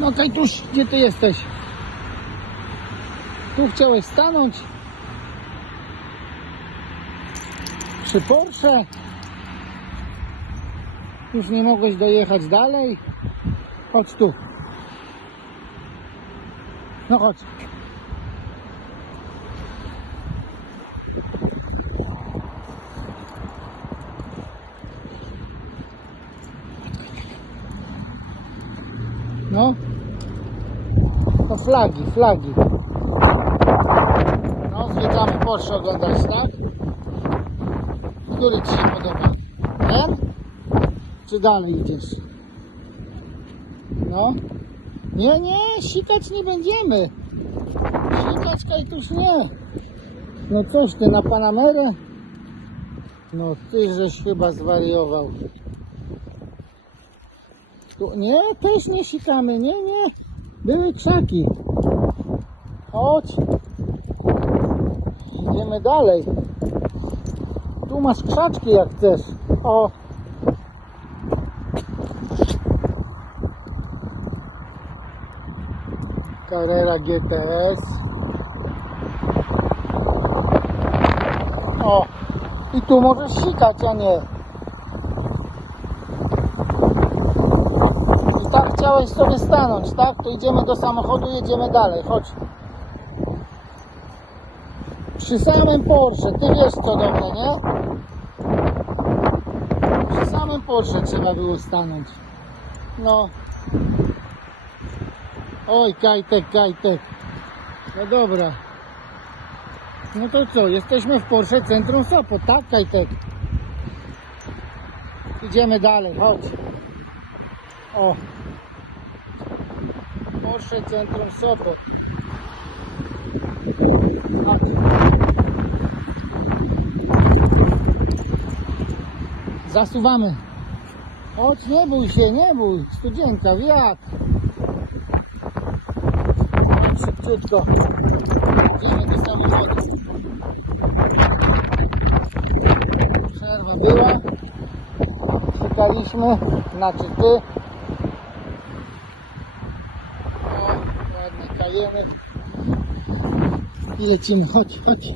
No Kajtuś, gdzie ty jesteś? Tu chciałeś stanąć? Przy Porsche? Już nie mogłeś dojechać dalej? Chodź tu. No chodź. No. To flagi, flagi. No, zwiedzamy Porsche oglądać, tak? Który Ci się podoba? Ten? Czy dalej idziesz? No. Nie, nie, sikać nie będziemy. Sikać kajtuś nie. No coś ty na Panamerę? No ty żeś chyba zwariował. Tu, nie, też nie sikamy, nie, nie. Były krzaki. Chodź. Idziemy dalej. Tu masz krzaczki jak chcesz. O. Carrera GTS. O. I tu możesz sikać, a nie. I tak chciałeś sobie stanąć, tak? To idziemy do samochodu, jedziemy dalej. Chodź. Przy samym Porsche, ty wiesz co do mnie, nie? Przy samym Porsche trzeba było stanąć. No. Oj, Kajtek, Kajtek. No dobra. No to co, jesteśmy w Porsche Centrum Sopot, tak Kajtek? Idziemy dalej, chodź. O. Porsche Centrum Sopot. Zasuwamy. Chodź, nie bój się, nie bój. Studzienka, wiatr. Chodź szybciutko. Idziemy do samochodu. Przerwa była. Szukaliśmy, znaczy ty. O, ładne kajemy. I lecimy, chodź, chodź.